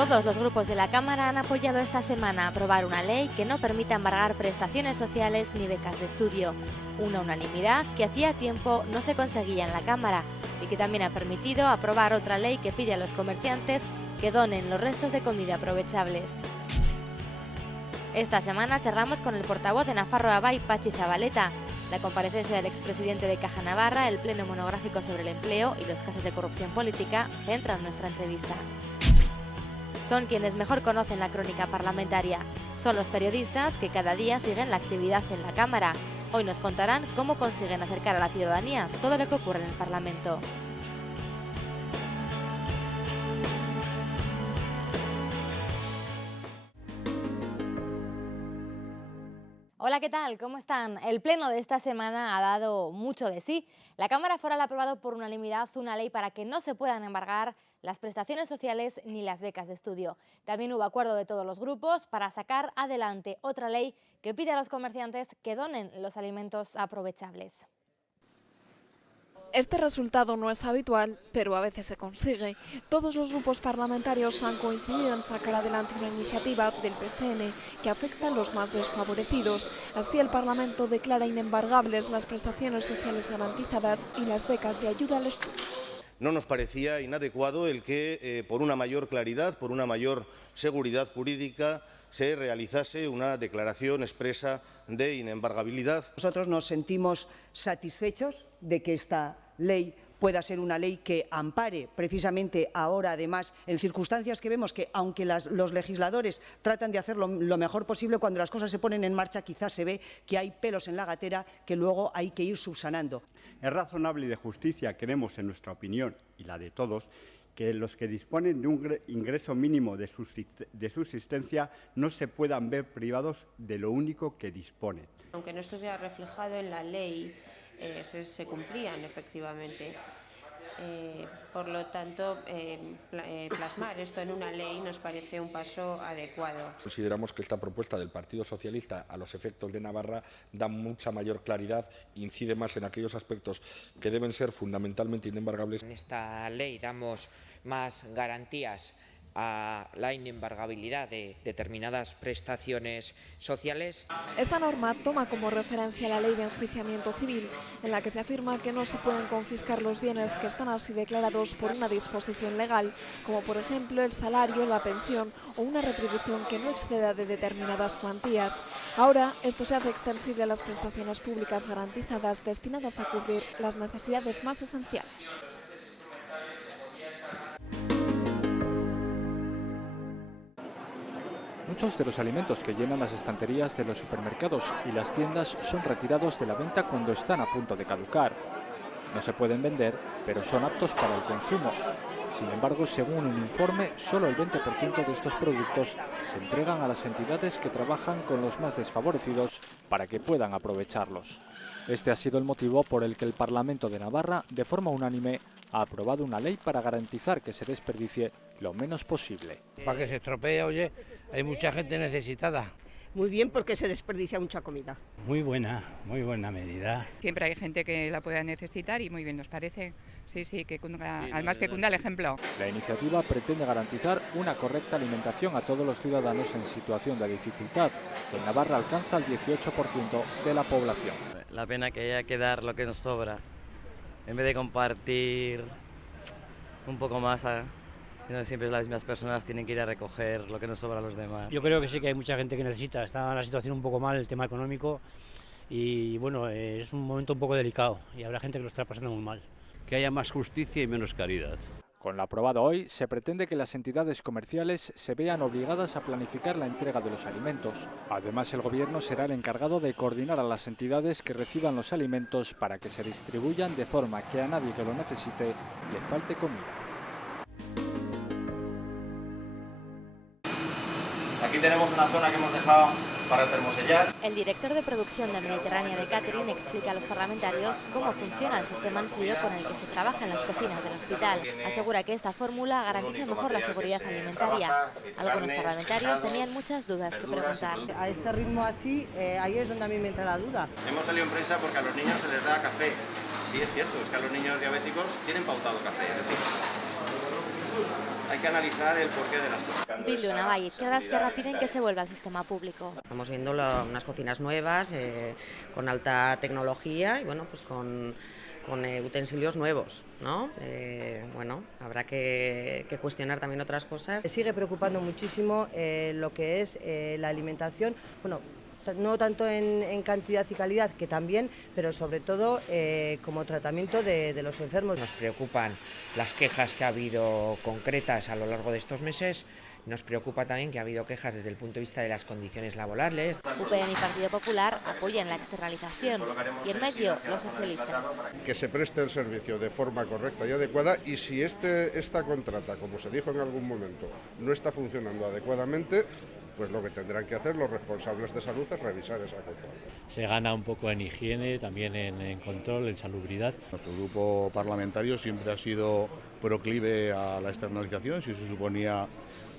Todos los grupos de la Cámara han apoyado esta semana aprobar una ley que no permita embargar prestaciones sociales ni becas de estudio. Una unanimidad que hacía tiempo no se conseguía en la Cámara y que también ha permitido aprobar otra ley que pide a los comerciantes que donen los restos de comida aprovechables. Esta semana charlamos con el portavoz de Nafarroa Bai, Patxi Zabaleta. La comparecencia del expresidente de Caja Navarra, el pleno monográfico sobre el empleo y los casos de corrupción política centran nuestra entrevista. Son quienes mejor conocen la crónica parlamentaria. Son los periodistas que cada día siguen la actividad en la Cámara. Hoy nos contarán cómo consiguen acercar a la ciudadanía todo lo que ocurre en el Parlamento. Hola, ¿qué tal? ¿Cómo están? El pleno de esta semana ha dado mucho de sí. La Cámara Foral ha aprobado por unanimidad una ley para que no se puedan embargar las prestaciones sociales ni las becas de estudio. También hubo acuerdo de todos los grupos para sacar adelante otra ley que pide a los comerciantes que donen los alimentos aprovechables. Este resultado no es habitual, pero a veces se consigue. Todos los grupos parlamentarios han coincidido en sacar adelante una iniciativa del PSN que afecta a los más desfavorecidos. Así, el Parlamento declara inembargables las prestaciones sociales garantizadas y las becas de ayuda al estudio. No nos parecía inadecuado el que, por una mayor claridad, por una mayor seguridad jurídica, se realizase una declaración expresa de inembargabilidad. Nosotros nos sentimos satisfechos de que esta ley pueda ser una ley que ampare precisamente ahora, además, en circunstancias que vemos que, aunque los legisladores tratan de hacerlo lo mejor posible, cuando las cosas se ponen en marcha quizás se ve que hay pelos en la gatera que luego hay que ir subsanando. Es razonable y de justicia, creemos, en nuestra opinión y la de todos, que los que disponen de un ingreso mínimo de subsistencia no se puedan ver privados de lo único que disponen. Aunque no estuviera reflejado en la ley, se cumplían efectivamente. Por lo tanto, plasmar esto en una ley nos parece un paso adecuado. Consideramos que esta propuesta del Partido Socialista a los efectos de Navarra da mucha mayor claridad, incide más en aquellos aspectos que deben ser fundamentalmente inembargables. En esta ley damos más garantías a la inembargabilidad de determinadas prestaciones sociales. Esta norma toma como referencia la Ley de Enjuiciamiento Civil, en la que se afirma que no se pueden confiscar los bienes que están así declarados por una disposición legal, como por ejemplo el salario, la pensión o una retribución que no exceda de determinadas cuantías. Ahora, esto se hace extensible a las prestaciones públicas garantizadas destinadas a cubrir las necesidades más esenciales. Muchos de los alimentos que llenan las estanterías de los supermercados y las tiendas son retirados de la venta cuando están a punto de caducar. No se pueden vender, pero son aptos para el consumo. Sin embargo, según un informe, solo el 20% de estos productos se entregan a las entidades que trabajan con los más desfavorecidos para que puedan aprovecharlos. Este ha sido el motivo por el que el Parlamento de Navarra, de forma unánime, ha aprobado una ley para garantizar que se desperdicie lo menos posible. Para que se estropee, oye, hay mucha gente necesitada. Muy bien, porque se desperdicia mucha comida. Muy buena medida. Siempre hay gente que la pueda necesitar y muy bien nos parece. Sí, que cunda, además que cunda el ejemplo. La iniciativa pretende garantizar una correcta alimentación a todos los ciudadanos en situación de dificultad, que en Navarra alcanza el 18% de la población. La pena que haya que dar lo que nos sobra, en vez de compartir un poco más, siempre las mismas personas tienen que ir a recoger lo que nos sobra a los demás. Yo creo que sí que hay mucha gente que necesita, está en la situación un poco mal, el tema económico, y bueno, es un momento un poco delicado y habrá gente que lo está pasando muy mal. Que haya más justicia y menos caridad. Con lo aprobado hoy, se pretende que las entidades comerciales se vean obligadas a planificar la entrega de los alimentos. Además, el Gobierno será el encargado de coordinar a las entidades que reciban los alimentos para que se distribuyan de forma que a nadie que lo necesite le falte comida. Aquí tenemos una zona que hemos dejado para termosellar. El director de producción de Mediterránea de Catering explica a los parlamentarios cómo funciona el sistema en frío con el que se trabaja en las cocinas del hospital. Asegura que esta fórmula garantiza mejor la seguridad alimentaria. Algunos parlamentarios tenían muchas dudas que preguntar. A este ritmo así, ahí es donde a mí me entra la duda. Hemos salido en prensa porque a los niños se les da café. Sí, es cierto, es que a los niños diabéticos tienen pautado café. Es decir, hay que analizar el porqué de las cosas. Bildu Navai, Izquierda Esquerra piden que se vuelva al sistema público. Estamos viendo unas cocinas nuevas, con alta tecnología y bueno, pues con utensilios nuevos, ¿no? Bueno, habrá que cuestionar también otras cosas. Sigue preocupando muchísimo lo que es la alimentación, bueno, no tanto en cantidad y calidad, que también, pero sobre todo como tratamiento de los enfermos. Nos preocupan las quejas que ha habido concretas a lo largo de estos meses. Nos preocupa también que ha habido quejas desde el punto de vista de las condiciones laborales. UPN y Partido Popular apoyan la externalización y en medio los socialistas. Que se preste el servicio de forma correcta y adecuada, y si esta contrata, como se dijo en algún momento, no está funcionando adecuadamente, pues lo que tendrán que hacer los responsables de salud es revisar esa contrata. Se gana un poco en higiene, también en control, en salubridad. Nuestro grupo parlamentario siempre ha sido proclive a la externalización, si se suponía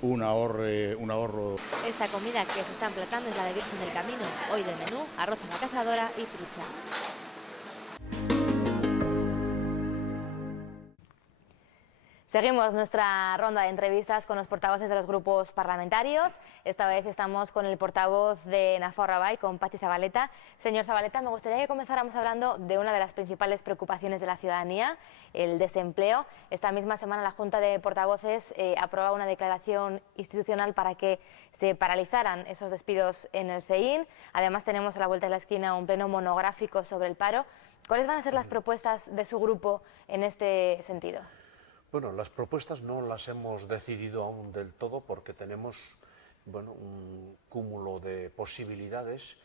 un ahorro. Esta comida que se está emplatando es la de Virgen del Camino. Hoy de menú, arroz a la cazadora y trucha. Seguimos nuestra ronda de entrevistas con los portavoces de los grupos parlamentarios. Esta vez estamos con el portavoz de Nafarroa Bai, con Patxi Zabaleta. Señor Zabaleta, me gustaría que comenzáramos hablando de una de las principales preocupaciones de la ciudadanía, el desempleo. Esta misma semana la Junta de Portavoces aprobaba una declaración institucional para que se paralizaran esos despidos en el CEIN. Además tenemos a la vuelta de la esquina un pleno monográfico sobre el paro. ¿Cuáles van a ser las propuestas de su grupo en este sentido? Bueno, las propuestas no las hemos decidido aún del todo porque tenemos un cúmulo de posibilidades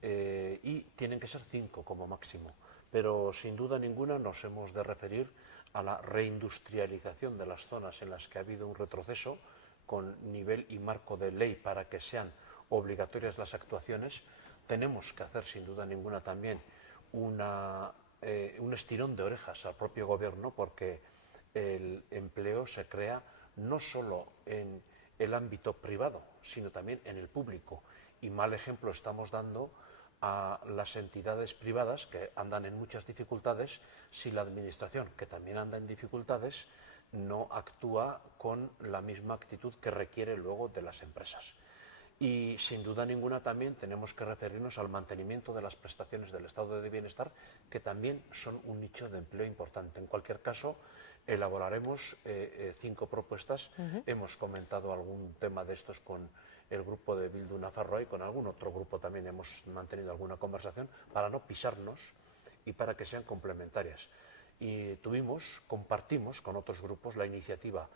y tienen que ser 5 como máximo. Pero sin duda ninguna nos hemos de referir a la reindustrialización de las zonas en las que ha habido un retroceso con nivel y marco de ley para que sean obligatorias las actuaciones. Tenemos que hacer sin duda ninguna también un estirón de orejas al propio gobierno porque el empleo se crea no solo en el ámbito privado, sino también en el público. Y mal ejemplo estamos dando a las entidades privadas que andan en muchas dificultades si la administración, que también anda en dificultades, no actúa con la misma actitud que requiere luego de las empresas. Y sin duda ninguna también tenemos que referirnos al mantenimiento de las prestaciones del estado de bienestar, que también son un nicho de empleo importante. En cualquier caso, elaboraremos 5 propuestas. Hemos comentado algún tema de estos con el grupo de Bildu Nafarroa y con algún otro grupo también hemos mantenido alguna conversación para no pisarnos y para que sean complementarias. Y compartimos con otros grupos la iniciativa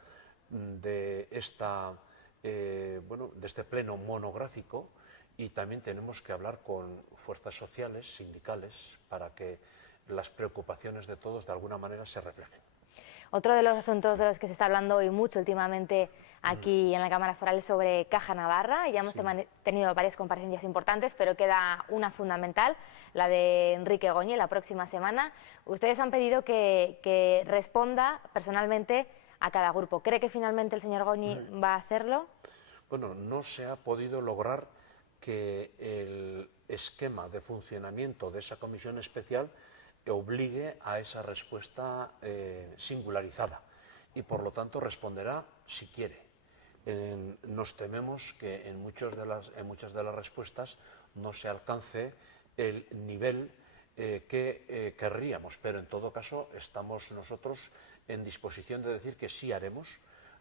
de este pleno monográfico, y también tenemos que hablar con fuerzas sociales, sindicales, para que las preocupaciones de todos de alguna manera se reflejen. Otro de los asuntos de los que se está hablando hoy mucho últimamente aquí en la Cámara Foral es sobre Caja Navarra. Ya hemos tenido varias comparecencias importantes, pero queda una fundamental, la de Enrique Goñi, la próxima semana. Ustedes han pedido que responda personalmente a cada grupo. ¿Cree que finalmente el señor Goñi va a hacerlo? Bueno, no se ha podido lograr que el esquema de funcionamiento de esa comisión especial obligue a esa respuesta singularizada y por lo tanto responderá si quiere. Nos tememos que en muchas de las respuestas no se alcance el nivel que querríamos, pero en todo caso estamos nosotros en disposición de decir que sí haremos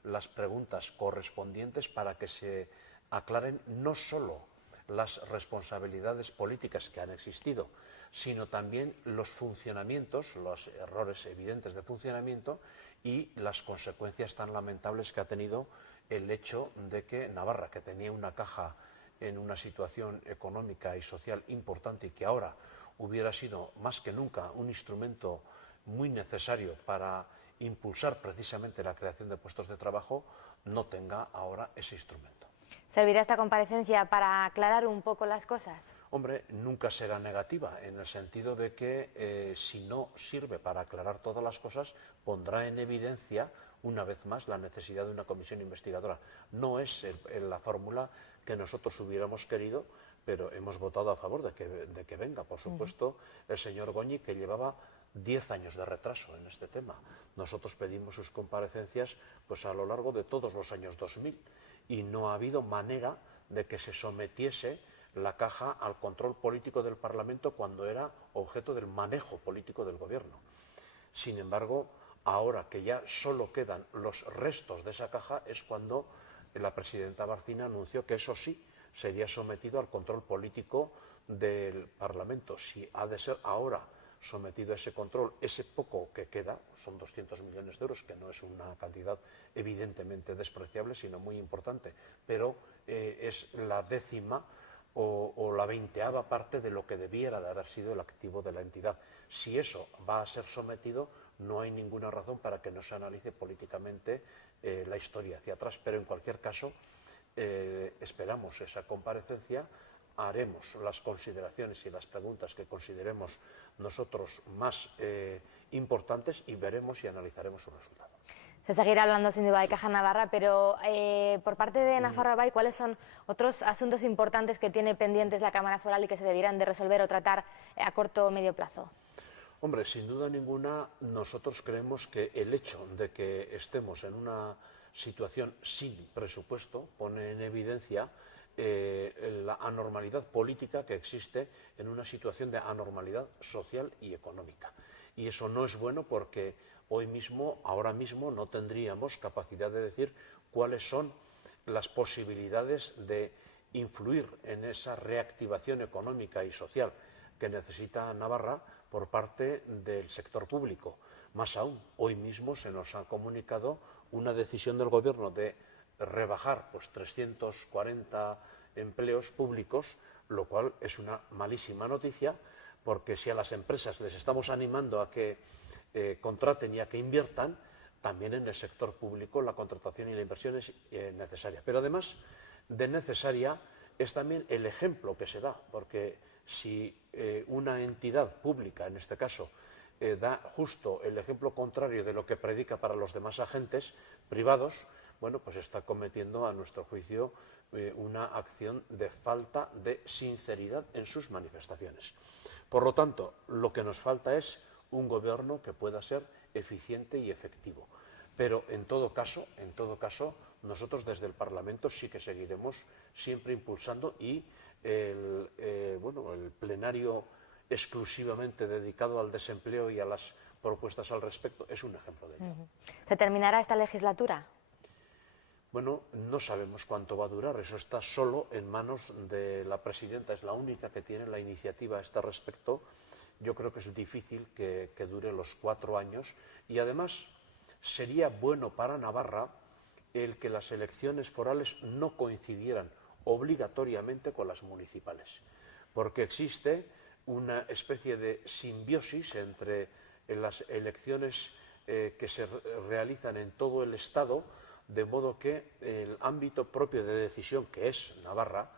las preguntas correspondientes para que se aclaren no solo las responsabilidades políticas que han existido, sino también los funcionamientos, los errores evidentes de funcionamiento y las consecuencias tan lamentables que ha tenido el hecho de que Navarra, que tenía una caja en una situación económica y social importante y que ahora hubiera sido más que nunca un instrumento muy necesario para impulsar precisamente la creación de puestos de trabajo, no tenga ahora ese instrumento. ¿Servirá esta comparecencia para aclarar un poco las cosas? Hombre, nunca será negativa, en el sentido de que si no sirve para aclarar todas las cosas, pondrá en evidencia una vez más la necesidad de una comisión investigadora. No es la fórmula que nosotros hubiéramos querido, pero hemos votado a favor de que venga, por supuesto, el señor Goñi, que llevaba 10 años de retraso en este tema. Nosotros pedimos sus comparecencias pues a lo largo de todos los años 2000 y no ha habido manera de que se sometiese la Caja al control político del Parlamento cuando era objeto del manejo político del Gobierno. Sin embargo, ahora que ya solo quedan los restos de esa caja es cuando la presidenta Barcina anunció que eso sí sería sometido al control político del Parlamento. Si ha de ser ahora sometido a ese control, ese poco que queda, son 200 millones de euros, que no es una cantidad evidentemente despreciable, sino muy importante, pero es la 10ª o la 20ª parte de lo que debiera de haber sido el activo de la entidad. Si eso va a ser sometido, no hay ninguna razón para que no se analice políticamente la historia hacia atrás, pero en cualquier caso esperamos esa comparecencia, haremos las consideraciones y las preguntas que consideremos nosotros más importantes y veremos y analizaremos su resultado. Se seguirá hablando sin duda de Caja Navarra, pero por parte de Nafarroa Bai, ¿cuáles son otros asuntos importantes que tiene pendientes la Cámara Foral y que se debieran de resolver o tratar a corto o medio plazo? Hombre, sin duda ninguna, nosotros creemos que el hecho de que estemos en una situación sin presupuesto pone en evidencia la anormalidad política que existe en una situación de anormalidad social y económica. Y eso no es bueno porque ahora mismo, no tendríamos capacidad de decir cuáles son las posibilidades de influir en esa reactivación económica y social que necesita Navarra por parte del sector público. Más aún, hoy mismo se nos ha comunicado una decisión del Gobierno de rebajar 340 empleos públicos, lo cual es una malísima noticia, porque si a las empresas les estamos animando a que contraten y a que inviertan, también en el sector público la contratación y la inversión es necesaria. Pero además de necesaria es también el ejemplo que se da, porque si una entidad pública, en este caso, da justo el ejemplo contrario de lo que predica para los demás agentes privados, bueno, pues está cometiendo, a nuestro juicio, una acción de falta de sinceridad en sus manifestaciones. Por lo tanto, lo que nos falta es un gobierno que pueda ser eficiente y efectivo. Pero en todo caso, nosotros desde el Parlamento sí que seguiremos siempre impulsando y el plenario exclusivamente dedicado al desempleo y a las propuestas al respecto es un ejemplo de ello. ¿Se terminará esta legislatura? Bueno, no sabemos cuánto va a durar, eso está solo en manos de la presidenta, es la única que tiene la iniciativa a este respecto. Yo creo que es difícil que dure los 4 años y además sería bueno para Navarra el que las elecciones forales no coincidieran obligatoriamente con las municipales, porque existe una especie de simbiosis entre las elecciones que se realizan en todo el Estado, de modo que el ámbito propio de decisión que es Navarra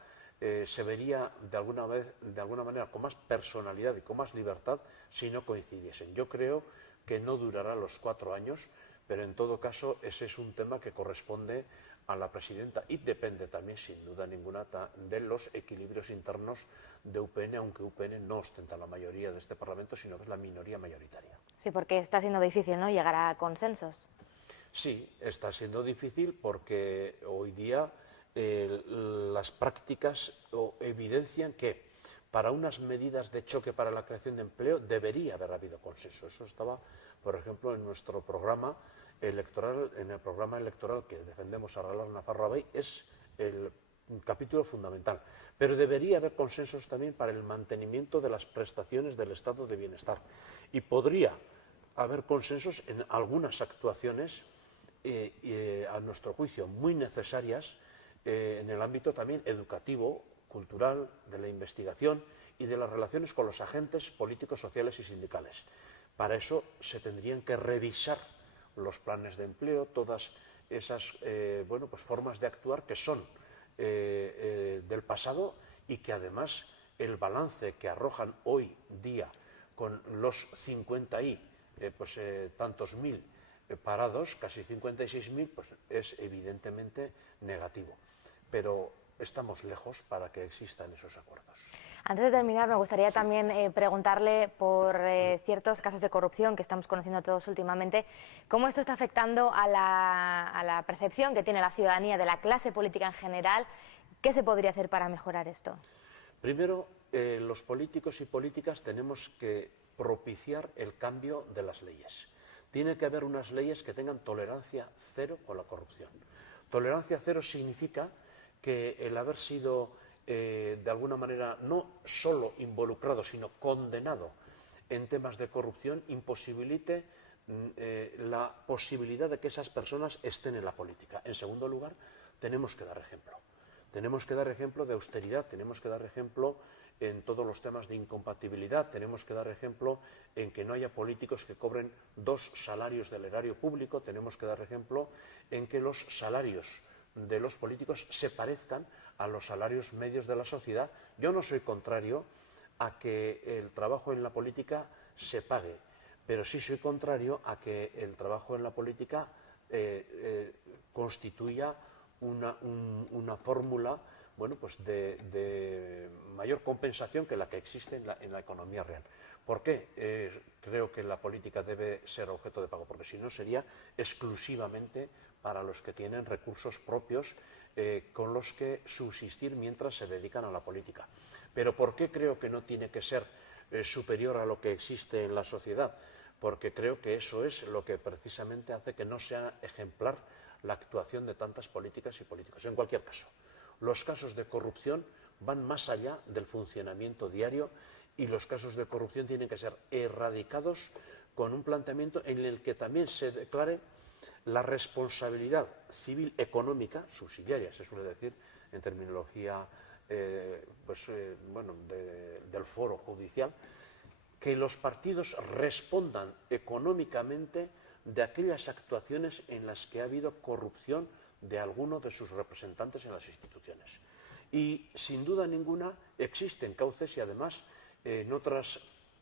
se vería de alguna manera con más personalidad y con más libertad si no coincidiesen. Yo creo que no durará los 4 años, pero en todo caso ese es un tema que corresponde a la presidenta y depende también, sin duda ninguna, de los equilibrios internos de UPN, aunque UPN no ostenta la mayoría de este Parlamento, sino que es la minoría mayoritaria. Sí, porque está siendo difícil, ¿no?, llegar a consensos. Sí, está siendo difícil porque hoy día las prácticas evidencian que para unas medidas de choque para la creación de empleo debería haber habido consenso. Eso estaba, por ejemplo, en nuestro programa electoral, en el programa electoral que defendemos a Aralar Nafarroa Bai, es el capítulo fundamental. Pero debería haber consensos también para el mantenimiento de las prestaciones del estado de bienestar. Y podría haber consensos en algunas actuaciones, a nuestro juicio, muy necesarias en el ámbito también educativo, cultural, de la investigación y de las relaciones con los agentes políticos, sociales y sindicales. Para eso se tendrían que revisar los planes de empleo, todas esas formas de actuar que son del pasado y que además el balance que arrojan hoy día con los 50 y tantos mil parados, casi 56.000, pues es evidentemente negativo. Pero estamos lejos para que existan esos acuerdos. Antes de terminar, me gustaría también preguntarle por ciertos casos de corrupción que estamos conociendo todos últimamente. ¿Cómo esto está afectando a la percepción que tiene la ciudadanía de la clase política en general? ¿Qué se podría hacer para mejorar esto? Primero, los políticos y políticas tenemos que propiciar el cambio de las leyes. Tiene que haber unas leyes que tengan tolerancia cero con la corrupción. Tolerancia cero significa que el haber sido de alguna manera no solo involucrado, sino condenado en temas de corrupción, imposibilite la posibilidad de que esas personas estén en la política. En segundo lugar, tenemos que dar ejemplo. Tenemos que dar ejemplo de austeridad, tenemos que dar ejemplo en todos los temas de incompatibilidad, tenemos que dar ejemplo en que no haya políticos que cobren 2 salarios del erario público, tenemos que dar ejemplo en que los salarios de los políticos se parezcan a los salarios medios de la sociedad. Yo no soy contrario a que el trabajo en la política se pague, pero sí soy contrario a que el trabajo en la política constituya una fórmula de mayor compensación que la que existe en la economía real. ¿Por qué creo que la política debe ser objeto de pago? Porque si no sería exclusivamente para los que tienen recursos propios con los que subsistir mientras se dedican a la política. Pero ¿por qué creo que no tiene que ser superior a lo que existe en la sociedad? Porque creo que eso es lo que precisamente hace que no sea ejemplar la actuación de tantas políticas y políticos. En cualquier caso, los casos de corrupción van más allá del funcionamiento diario y los casos de corrupción tienen que ser erradicados con un planteamiento en el que también se declare la responsabilidad civil económica, subsidiaria, se suele decir en terminología del foro judicial, que los partidos respondan económicamente de aquellas actuaciones en las que ha habido corrupción de alguno de sus representantes en las instituciones. Y sin duda ninguna existen cauces y además en otras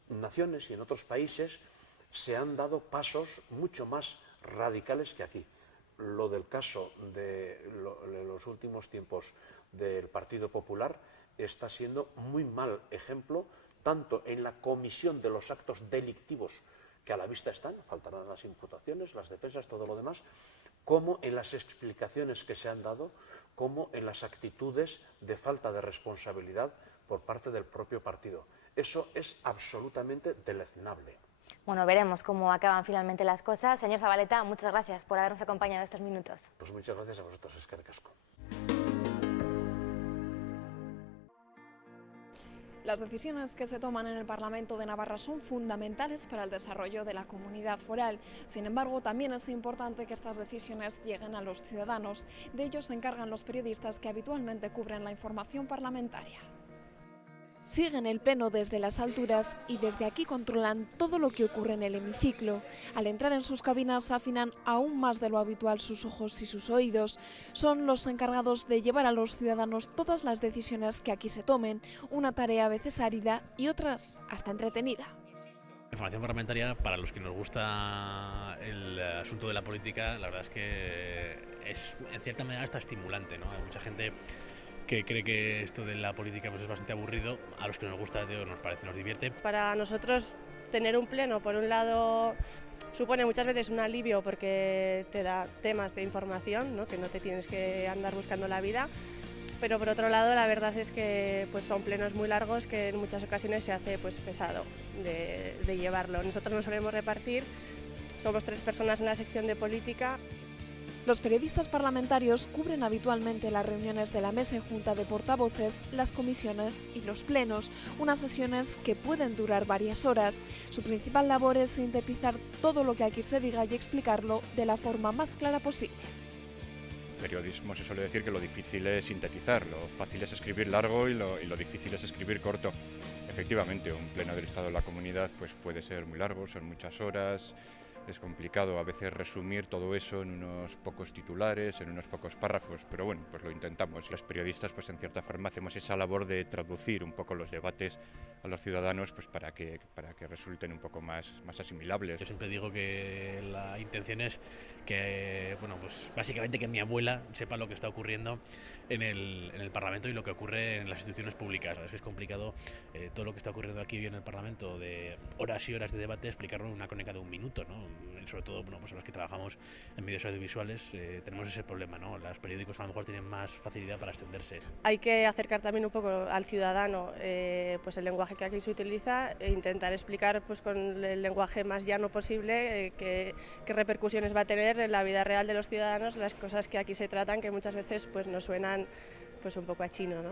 naciones y en otros países se han dado pasos mucho más radicales que aquí. Lo del caso de los últimos tiempos del Partido Popular está siendo muy mal ejemplo, tanto en la comisión de los actos delictivos que a la vista están, faltarán las imputaciones, las defensas, todo lo demás, como en las explicaciones que se han dado, como en las actitudes de falta de responsabilidad por parte del propio partido. Eso es absolutamente deleznable. Bueno, veremos cómo acaban finalmente las cosas. Señor Zabaleta, muchas gracias por habernos acompañado estos minutos. Pues muchas gracias a vosotros, eskerrik asko. Las decisiones que se toman en el Parlamento de Navarra son fundamentales para el desarrollo de la comunidad foral. Sin embargo, también es importante que estas decisiones lleguen a los ciudadanos. De ello se encargan los periodistas que habitualmente cubren la información parlamentaria. Siguen el pleno desde las alturas y desde aquí controlan todo lo que ocurre en el hemiciclo. Al entrar en sus cabinas afinan aún más de lo habitual sus ojos y sus oídos. Son los encargados de llevar a los ciudadanos todas las decisiones que aquí se tomen, una tarea a veces árida y otras hasta entretenida. La información parlamentaria, para los que nos gusta el asunto de la política, la verdad es que es en cierta manera hasta estimulante, ¿no? Hay mucha gente que cree que esto de la política pues es bastante aburrido. A los que nos gusta, nos parece, nos divierte. Para nosotros tener un pleno, por un lado, supone muchas veces un alivio porque te da temas de información, ¿no? Que no te tienes que andar buscando la vida, pero por otro lado la verdad es que pues son plenos muy largos que en muchas ocasiones se hace pues pesado de llevarlo. Nosotros nos solemos repartir, somos 3 personas en la sección de política. Los periodistas parlamentarios cubren habitualmente las reuniones de la mesa y junta de portavoces, las comisiones y los plenos, unas sesiones que pueden durar varias horas. Su principal labor es sintetizar todo lo que aquí se diga y explicarlo de la forma más clara posible. En periodismo se suele decir que lo difícil es sintetizar, lo fácil es escribir largo y lo difícil es escribir corto. Efectivamente, un pleno del Estado de la Comunidad pues puede ser muy largo, son muchas horas. Es complicado a veces resumir todo eso en unos pocos titulares, en unos pocos párrafos, pero bueno, pues lo intentamos. Los periodistas pues en cierta forma hacemos esa labor de traducir un poco los debates los ciudadanos, pues para que resulten un poco más asimilables. Yo siempre digo que la intención es que, bueno, pues básicamente que mi abuela sepa lo que está ocurriendo en el Parlamento y lo que ocurre en las instituciones públicas. Es que es complicado todo lo que está ocurriendo aquí hoy en el Parlamento, de horas y horas de debate, explicarlo en una crónica de un minuto, ¿no? Sobre todo, bueno, pues los que trabajamos en medios audiovisuales tenemos ese problema, ¿no? Los periódicos a lo mejor tienen más facilidad para extenderse. Hay que acercar también un poco al ciudadano pues el lenguaje que aquí se utiliza e intentar explicar pues con el lenguaje más llano posible qué repercusiones va a tener en la vida real de los ciudadanos las cosas que aquí se tratan, que muchas veces pues nos suenan pues un poco a chino, ¿no?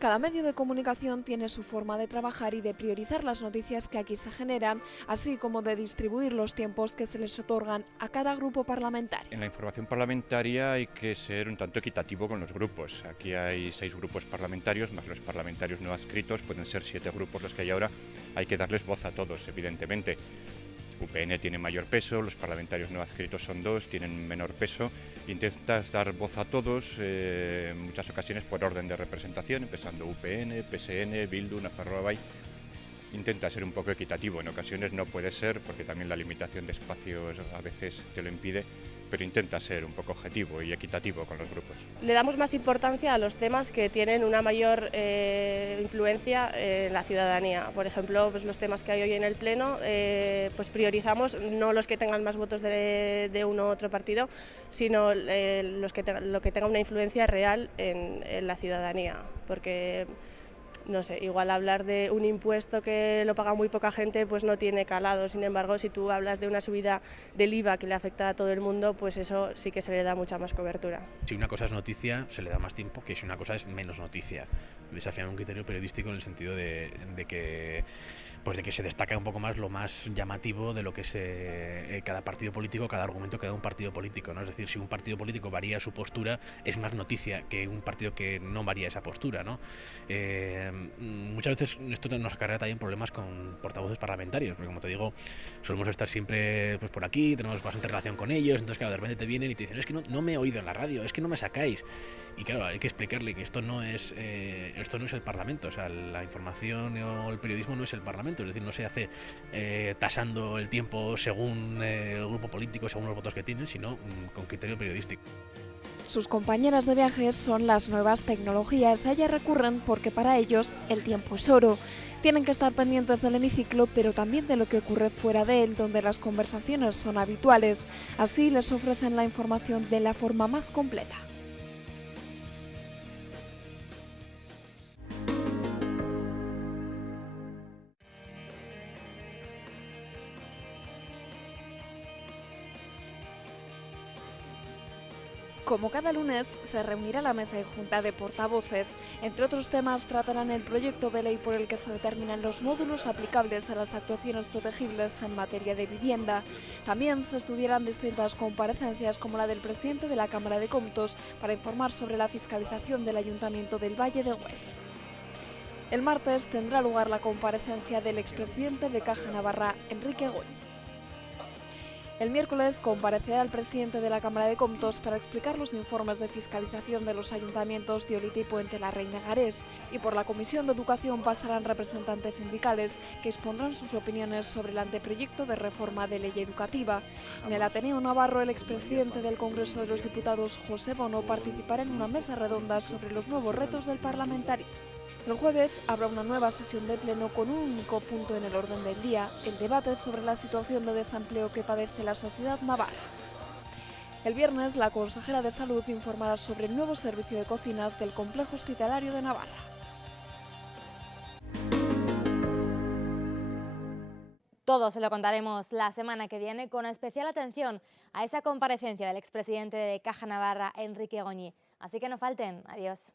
Cada medio de comunicación tiene su forma de trabajar y de priorizar las noticias que aquí se generan, así como de distribuir los tiempos que se les otorgan a cada grupo parlamentario. En la información parlamentaria hay que ser un tanto equitativo con los grupos. Aquí hay 6 grupos parlamentarios, más los parlamentarios no adscritos, pueden ser 7 grupos los que hay ahora. Hay que darles voz a todos, evidentemente. UPN tiene mayor peso, los parlamentarios no adscritos son 2, tienen menor peso. Intentas dar voz a todos, en muchas ocasiones por orden de representación, empezando UPN, PSN, Bildu, Nafarroa Bai. Intenta ser un poco equitativo, en ocasiones no puede ser, porque también la limitación de espacios a veces te lo impide, pero intenta ser un poco objetivo y equitativo con los grupos. Le damos más importancia a los temas que tienen una mayor influencia en la ciudadanía. Por ejemplo, pues los temas que hay hoy en el Pleno, pues priorizamos no los que tengan más votos de uno u otro partido, sino lo que tenga una influencia real en la ciudadanía, porque no sé, igual hablar de un impuesto que lo paga muy poca gente pues no tiene calado. Sin embargo, si tú hablas de una subida del IVA que le afecta a todo el mundo, pues eso sí que se le da mucha más cobertura. Si una cosa es noticia, se le da más tiempo que si una cosa es menos noticia. Desafiando un criterio periodístico en el sentido de que se destaca un poco más lo más llamativo de lo que es cada partido político, cada argumento que da un partido político, ¿no? Es decir, si un partido político varía su postura, es más noticia que un partido que no varía esa postura, ¿no? Muchas veces esto nos acarrea también problemas con portavoces parlamentarios, porque como te digo, solemos estar siempre pues por aquí, tenemos bastante relación con ellos, entonces claro, de repente te vienen y te dicen, es que no me he oído en la radio, es que no me sacáis. Y claro, hay que explicarle que esto no es el Parlamento, o sea, la información o el periodismo no es el Parlamento, es decir, no se hace tasando el tiempo según el grupo político, según los votos que tienen, sino con criterio periodístico. Sus compañeras de viajes son las nuevas tecnologías. A ellas recurren porque para ellos el tiempo es oro. Tienen que estar pendientes del hemiciclo, pero también de lo que ocurre fuera de él, donde las conversaciones son habituales. Así les ofrecen la información de la forma más completa. Como cada lunes, se reunirá la mesa y junta de portavoces. Entre otros temas, tratarán el proyecto de ley por el que se determinan los módulos aplicables a las actuaciones protegibles en materia de vivienda. También se estudiarán distintas comparecencias, como la del presidente de la Cámara de Comptos, para informar sobre la fiscalización del Ayuntamiento del Valle de Hues. El martes tendrá lugar la comparecencia del expresidente de Caja Navarra, Enrique Goñi. El miércoles comparecerá el presidente de la Cámara de Comptos para explicar los informes de fiscalización de los ayuntamientos de Olite y Puente la Reina Garés, y por la Comisión de Educación pasarán representantes sindicales que expondrán sus opiniones sobre el anteproyecto de reforma de ley educativa. En el Ateneo Navarro, el expresidente del Congreso de los Diputados, José Bono, participará en una mesa redonda sobre los nuevos retos del parlamentarismo. El jueves habrá una nueva sesión de pleno con un único punto en el orden del día, el debate sobre la situación de desempleo que padece la sociedad navarra. El viernes, la consejera de Salud informará sobre el nuevo servicio de cocinas del Complejo Hospitalario de Navarra. Todo se lo contaremos la semana que viene, con especial atención a esa comparecencia del expresidente de Caja Navarra, Enrique Goñi. Así que no falten. Adiós.